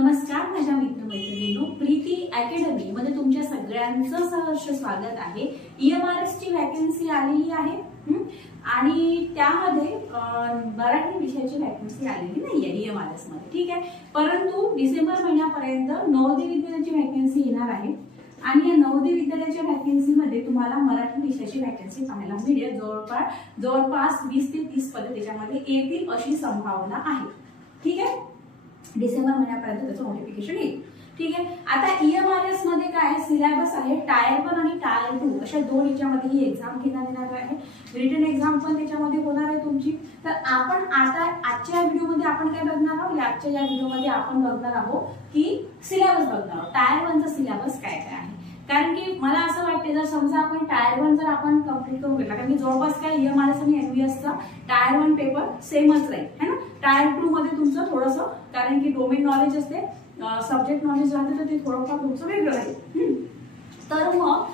नमस्कार माझ्या मित्रमैत्रिणींनो, प्रीती अकॅडमी मध्ये तुमच्या सगळ्यांचं सहर्ष स्वागत आहे। EMRS ची वॅकन्सी आलेली आहे आणि त्यामध्ये मराठी विषयाची वॅकन्सी आलेली नाहीये EMRS मध्ये, ठीक आहे। परंतु डिसेंबर महिन्यापर्यंत नवोदय विद्यालयाची वॅकन्सी येणार आहे आणि या नवोदय विद्यालयाच्या वॅकन्सी मध्ये तुम्हाला मराठी विषयाची वॅकन्सी पाहायला मिळेल। जवळपास 20 ते 30 पदे त्याच्यामध्ये येतील अशी संभावना आहे, ठीक आहे। डिसेंबर महिन्यापर्यंत त्याचं नोटिफिकेशन येईल, ठीक आहे। आता EMRS मध्ये काय सिलेबस आहे, टायर 1 आणि टायर 2 अशा दोन याच्यामध्ये ही एक्झाम घेण्यात येणार आहे। रिटन एक्झाम पण त्याच्यामध्ये होणार आहे तुमची। तर आपण आता आजच्या व्हिडिओमध्ये आपण काय बघणार आहोत, आजच्या या व्हिडिओमध्ये आपण बघणार आहोत की सिलेबस बघणार आहोत, टायर 1 चा सिलेबस काय काय आहे। कारण की मला असं वाटते जर समजा आपण टायर 1 जर आपण कंप्लीट करून घेतला, कारण की जवळपास काय EMRS आणि NVS चा टायर 1 पेपर सेमच राहील है ना। टायर 2 मध्ये तुमचं थोडंसं, कारण की डोमेन नॉलेज असते, सब्जेक्ट नॉलेज राहते, तर ते थोडंफार तुमचं वेगळं राहील। तर मग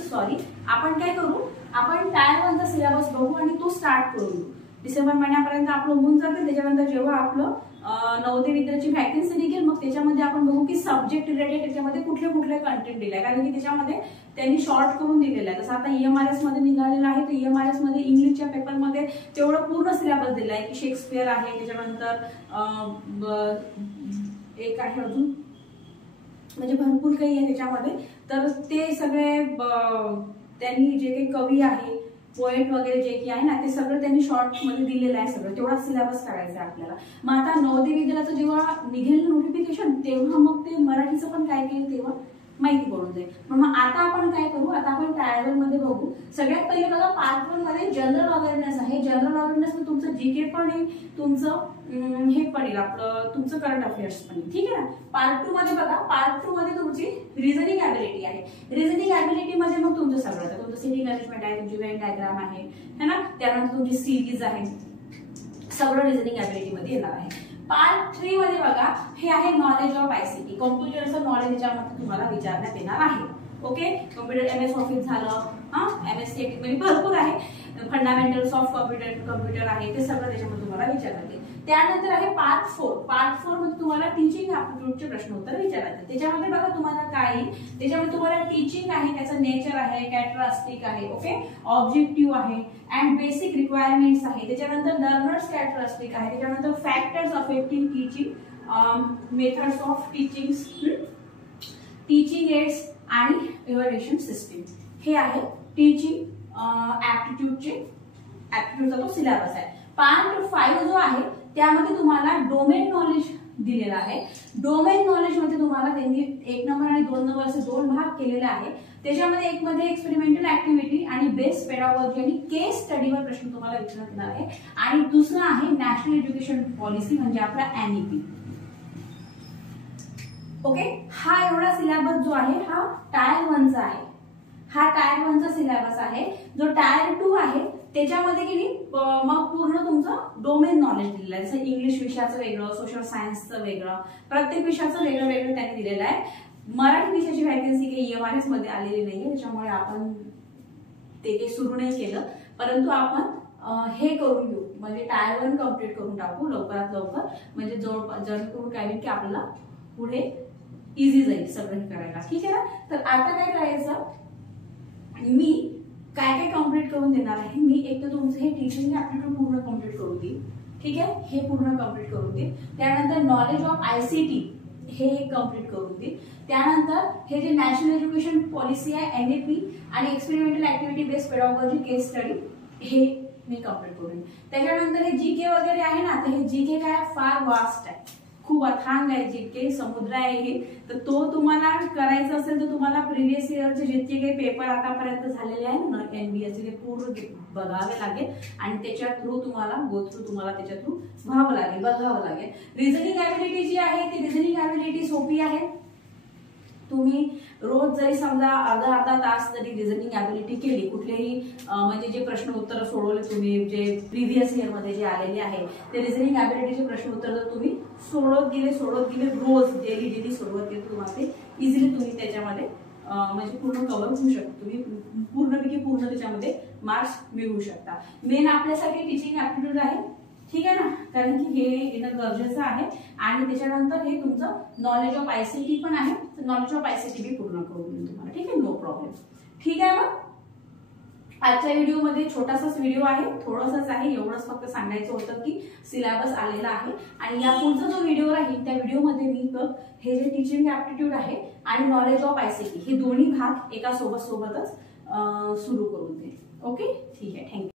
सॉरी आपण काय करू, आपण टायर 1 चा सिलेबस बघू आणि तो स्टार्ट करू। डिसेंबर महिन्यापर्यंत आपलं होऊन जाते, त्याच्यानंतर जेव्हा आपलं नवोदय विद्यालयाची वॅकन्सी निघेल मग त्याच्यामध्ये आपण बघू की सब्जेक्ट रिलेटेड त्याच्यामध्ये कुठले कुठले कंटेंट दिले, कारण की त्याच्यामध्ये त्यांनी शॉर्ट करून दिलेलं आहे। जसं आता EMRS मध्ये निघालेलं आहे, तर EMRS मध्ये इंग्लिशच्या पेपर मध्ये तेवढं पूर्ण सिलेबस दिला आहे की शेक्सपियर आहे, त्याच्यानंतर एक आहे अजून, म्हणजे भरपूर काही आहे त्याच्यामध्ये। तर ते सगळे त्यांनी जे काही कवी आहे, पोएट वगैरे जे की आहे ना, ते सगळं त्यांनी शॉर्ट मध्ये दिलेलं आहे, सगळं तेवढा सिलेबस करायचा आहे आपल्याला। मग आता नवोदय विद्यालयाचं जेव्हा निघेल नोटिफिकेशन तेव्हा मग ते मराठीचं पण काय केलं तेव्हा माहिती पडून जाईल। मग आता आपण काय करू, आता आपण टायर 1 मध्ये बघू। सगळ्यात पहिले बघा पार्ट 1 मध्ये जनरल अवेअरनेस आहे। जनरल अवेअरनेस मध्ये तुमचं जीके पण आहे, तुमचं हे पण आहे आपलं तुमचं करंट अफेअर्स पण आहे, ठीक आहे ना। पार्ट 2 मध्ये बघा, पार्ट 2 मध्ये तुमची रिझनिंग ॲबिलिटी आहे। रिझनिंग ॲबिलिटी मध्ये मग तुमचं सगळं आहे, तुमचं सिटी मॅनेजमेंट आहे, तुमची वेन डायग्राम आहे है ना, त्यानंतर तुमची सीरीज आहे, सगळं रिझनिंग ॲबिलिटी मध्ये येणार आहे। पार्ट 3 मध्ये बघा, हे आहे नॉलेज ऑफ ICT, कॉम्प्युटरचं नॉलेज याच्यामध्ये तुम्हाला विचारण्यात येणार आहे। ओके, कॉम्प्युटर MS ऑफिस झालं, MS CIT म्हणजे भरपूर आहे, फंडामेंटल्स ऑफ कॉम्प्युटर आहे, ते सगळं त्याच्यामध्ये तुम्हाला विचारण्यात येईल। त्यानंतर आहे पार्ट 4। पार्ट 4 मध्ये तुम्हाला टीचिंग ॲप्टिट्यूडचे प्रश्न उत्तर विचारण्यात येतील। त्याच्यामध्ये बघा तुम्हाला काय, त्याच्यामध्ये तुम्हाला टीचिंग आहे, त्याचं नेचर आहे, कॅरेक्टरिस्टिक आहे, ओके, ऑब्जेक्टिव्ह आहे अँड बेसिक रिक्वायरमेंट्स आहे, त्याच्यानंतर लर्नर्स कॅरेक्टरिस्टिक आहे, त्याच्यानंतर factors affecting teaching, methods of teaching aids आणि इव्हॅल्युएशन सिस्टीम, हे आहे टीचिंग ॲप्टिट्यूडचा तो सिलेबस आहे। पार्ट 5 जो आहे त्यामध्ये तुम्हाला डोमेन नॉलेज दिलेला आहे। डोमेन नॉलेज मध्ये तुम्हाला त्यांनी 1 नंबर आणि 2 नंबर असे 2 भाग केलेले आहे। त्याच्यामध्ये एक मध्ये एक्सपेरिमेंटल ऍक्टिव्हिटी आणि बेस्ड पेडागॉजी आणि केस स्टडीवर प्रश्न तुम्हाला विचारण्यात येणार आहे, आणि दुसरा आहे नॅशनल एज्युकेशन पॉलिसी म्हणजे आपला NEP। ओके, हा एवढा सिलेबस जो आहे हा टायर 1 चा आहे, हा टायर 1 चा सिलेबस आहे। जो टायर 2 आहे त्याच्यामध्ये की मग पूर्ण तुमचं डोमेन नॉलेज दिलेलं आहे, जसं इंग्लिश विषयाचं वेगळं, सोशल सायन्सचं वेगळं, प्रत्येक विषयाचं वेगळं वेगळं त्यांनी दिलेलं आहे। मराठी विषयाची वॅकन्सी काही EMRS मध्ये आलेली नाहीये, त्याच्यामुळे आपण ते काही सुरू नाही केलं, परंतु आपण हे करून घेऊ, म्हणजे टायर 1 कम्प्लीट करून टाकू लवकरात लवकर, म्हणजे जेणेकरून काय होईल की आपल्याला पुढे इझी जाईल सगळं करायला, ठीक आहे ना। तर आता काय करायचं, मी काय काय कम्प्लीट करून देणार आहे, मी एक तर तुमचं हे टीचिंग ॲप्टिट्यूड पूर्ण कम्प्लीट करून देईन, ठीक आहे, हे पूर्ण कम्प्लीट करून देईन। त्यानंतर नॉलेज ऑफ ICT हे कम्प्लीट करून देईन। त्यानंतर हे जे नॅशनल एज्युकेशन पॉलिसी आहे NEP आणि एक्सपेरिमेंटल ऍक्टिव्हिटी बेस्ड पेडागॉजी केस स्टडी हे मी कम्प्लीट करून देईन। त्याच्यानंतर हे जीके वगैरे आहे ना, तर हे जीके काय फार वास्ट आहे, खूप अथांग आहे, जीके समुद्र आहे हे। तर तो तुम्हाला करायचं असेल तर तुम्हाला प्रिव्हियस इयरचे जितके काही पेपर आतापर्यंत झालेले आहे ना NBS ते पूर्ण बघावे लागेल आणि त्याच्या थ्रू तुम्हाला तुम्हाला त्याच्या थ्रू बघावं लागेल। रिझनिंग ॲबिलिटी जी आहे ती रिझनिंग ॲबिलिटी सोपी आहे। तुम्ही रोज जरी समजा अर्धा तास जरी रिझनिंग ॲबिलिटी केली, कुठलेही म्हणजे जे प्रश्न उत्तर सोडवले तुम्ही जे प्रिव्हियस इयर मध्ये जे आलेले आहे ते रिझनिंग ॲबिलिटीचे प्रश्न उत्तर जर तुम्ही सोडवत गेले रोज डेली सोडवत गेले, तुम्हाला ते इझिली तुम्ही त्याच्यामध्ये म्हणजे पूर्ण कव्हर होऊ शकतो, तुम्ही पूर्णपैकी पूर्ण त्याच्यामध्ये मार्क्स मिळवू शकता। मेन आपल्यासाठी टीचिंग ॲप्टिट्यूड आहे, ठीक आहे ना, कारण की हे येणं गरजेचं आहे. आणि त्याच्यानंतर हे तुमचं नॉलेज ऑफ आयसीटी पण आहे, तर नॉलेज ऑफ आयसीटी बी पूर्ण करून देईल तुम्हाला. ठीक आहे, नो प्रॉब्लेम. ठीक आहे, मग आजच्या व्हिडिओमध्ये छोटासाच व्हिडिओ आहे, थोडंसंच आहे, एवढंच फक्त सांगायचं होतं की सिलेबस आलेला आहे. आणि या पुढचा जो व्हिडिओ राहील त्या व्हिडिओमध्ये मी हे जे टीचिंग ऍप्टिट्यूड आहे आणि नॉलेज ऑफ आयसीटी हे दोन्ही भाग एका सोबतच सुरू करून देईल. ओके, ठीक आहे, थँक्यू.